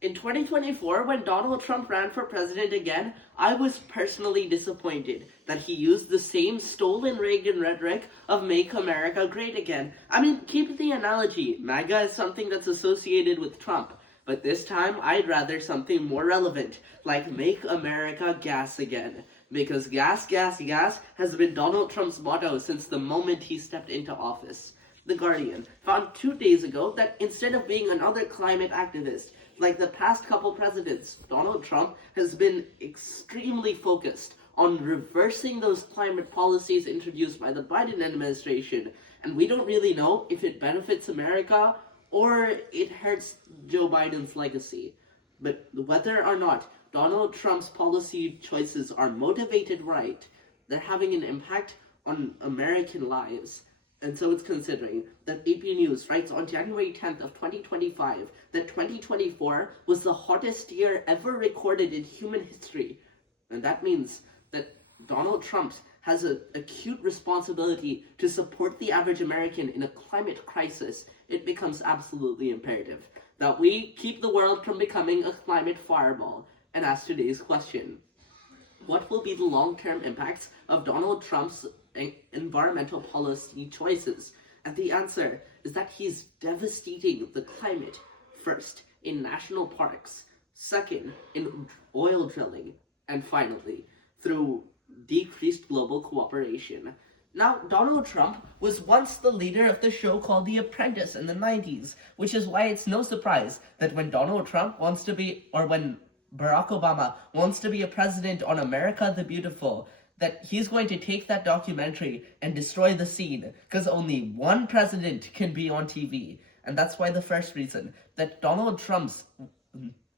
In 2024, when Donald Trump ran for president again, I was personally disappointed that he used the same stolen Reagan rhetoric of Make America Great Again. I mean, keep the analogy. MAGA is something that's associated with Trump. But this time, I'd rather something more relevant, like Make America Gas Again. Because gas, gas, gas has been Donald Trump's motto since the moment he stepped into office. The Guardian found 2 days ago that instead of being another climate activist, like the past couple presidents, Donald Trump has been extremely focused on reversing those climate policies introduced by the Biden administration, and we don't really know if it benefits America or it hurts Joe Biden's legacy. But whether or not Donald Trump's policy choices are motivated right, they're having an impact on American lives. And so it's considering that AP News writes on January 10th of 2025 that 2024 was the hottest year ever recorded in human history. And that means that Donald Trump has an acute responsibility to support the average American in a climate crisis. It becomes absolutely imperative that we keep the world from becoming a climate fireball. And ask today's question: what will be the long-term impacts of Donald Trump's environmental policy choices? And the answer is that he's devastating the climate, first in national parks, second in oil drilling, and finally through decreased global cooperation. Now, Donald Trump was once the leader of the show called The Apprentice in the 90s, which is why it's no surprise that when Donald Trump wants to be, or when Barack Obama wants to be a president on America the Beautiful, that he's going to take that documentary and destroy the scene, because only one president can be on TV. And that's why the first reason that Donald Trump's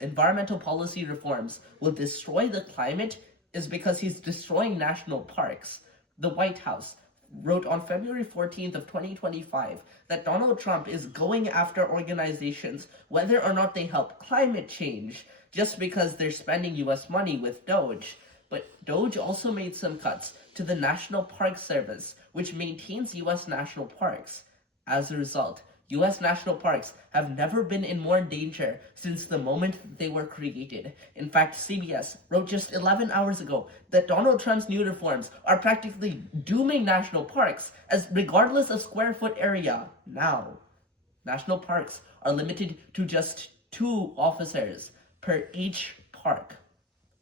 environmental policy reforms will destroy the climate is because he's destroying national parks. The White House wrote on February 14th of 2025 that Donald Trump is going after organizations whether or not they help climate change just because they're spending US money with Doge. But Doge also made some cuts to the National Park Service, which maintains US national parks. As a result, US national parks have never been in more danger since the moment they were created. In fact, CBS wrote just 11 hours ago that Donald Trump's new reforms are practically dooming national parks, as regardless of square foot area. Now, national parks are limited to just 2 officers per each park.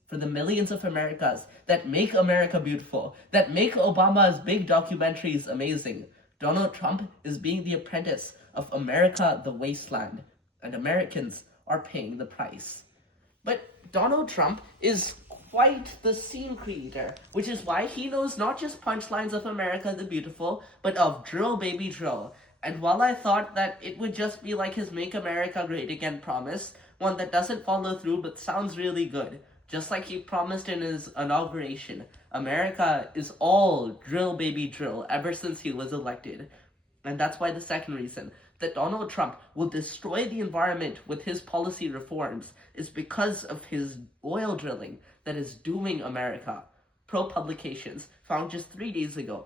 For the millions of Americas that make America beautiful, that make Obama's big documentaries amazing, Donald Trump is being the apprentice of America the wasteland, and Americans are paying the price. But Donald Trump is quite the scene creator, which is why he knows not just punchlines of America the Beautiful, but of Drill Baby Drill. And while I thought that it would just be like his Make America Great Again promise, one that doesn't follow through but sounds really good, just like he promised in his inauguration, America is all drill baby drill ever since he was elected. And that's why the second reason that Donald Trump will destroy the environment with his policy reforms is because of his oil drilling that is dooming America. ProPublications found just 3 days ago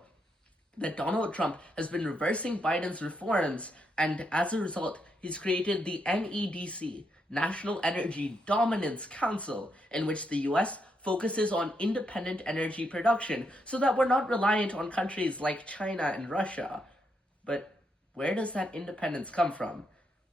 that Donald Trump has been reversing Biden's reforms, and as a result, he's created the NEDC, National Energy Dominance Council, in which the US focuses on independent energy production so that we're not reliant on countries like China and Russia. But where does that independence come from?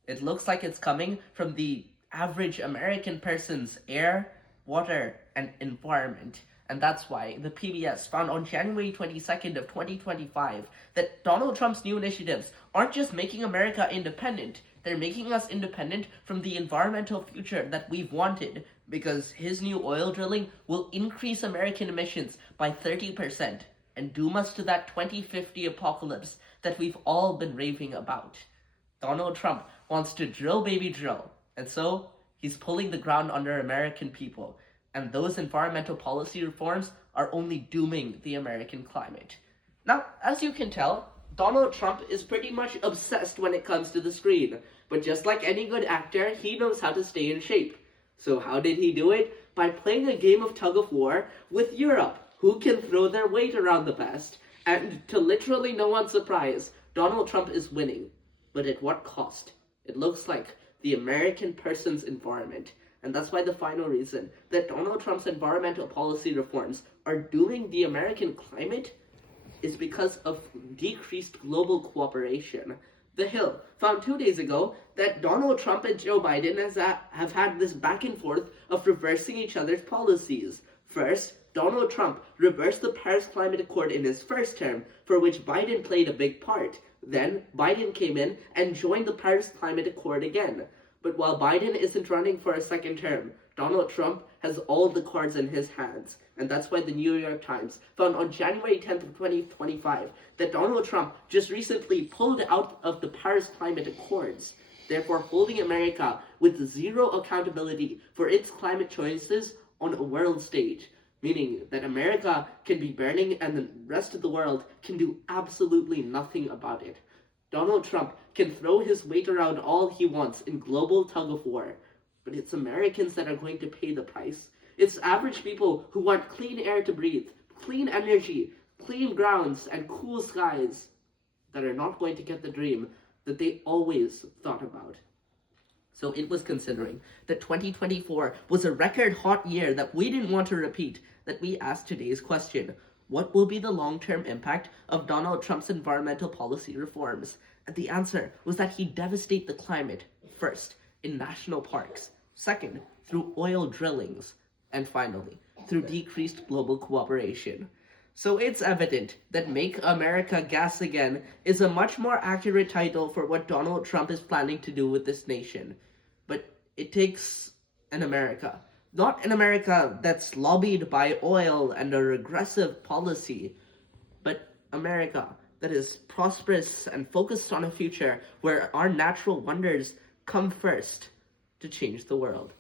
It looks like it's coming from the average American person's air, water, and environment. And that's why the PBS found on January 22nd of 2025 that Donald Trump's new initiatives aren't just making America independent, they're making us independent from the environmental future that we've wanted, because his new oil drilling will increase American emissions by 30% and doom us to that 2050 apocalypse that we've all been raving about. Donald Trump wants to drill baby drill, and so he's pulling the ground under American people, and those environmental policy reforms are only dooming the American climate. Now, as you can tell, Donald Trump is pretty much obsessed when it comes to the screen, but just like any good actor, he knows how to stay in shape. So how did he do it? By playing a game of tug-of-war with Europe, who can throw their weight around the best. And to literally no one's surprise, Donald Trump is winning. But at what cost? It looks like the American person's environment. And that's why the final reason that Donald Trump's environmental policy reforms are doing the American climate is because of decreased global cooperation. The Hill found 2 days ago that Donald Trump and Joe Biden have had this back and forth of reversing each other's policies. First, Donald Trump reversed the Paris Climate Accord in his first term, for which Biden played a big part. Then, Biden came in and joined the Paris Climate Accord again. But while Biden isn't running for a second term, Donald Trump has all the cards in his hands. And that's why the New York Times found on January 10th of 2025 that Donald Trump just recently pulled out of the Paris Climate Accords, therefore holding America with zero accountability for its climate choices on a world stage, meaning that America can be burning and the rest of the world can do absolutely nothing about it. Donald Trump can throw his weight around all he wants in global tug-of-war, but it's Americans that are going to pay the price. It's average people who want clean air to breathe, clean energy, clean grounds, and cool skies that are not going to get the dream that they always thought about. So it was considering that 2024 was a record hot year that we didn't want to repeat that we asked today's question: what will be the long-term impact of Donald Trump's environmental policy reforms? And the answer was that he'd devastate the climate, first, in national parks, second, through oil drillings, and finally, through decreased global cooperation. So it's evident that Make America Gas Again is a much more accurate title for what Donald Trump is planning to do with this nation. But it takes an America. Not an America that's lobbied by oil and a regressive policy, but America that is prosperous and focused on a future where our natural wonders come first to change the world.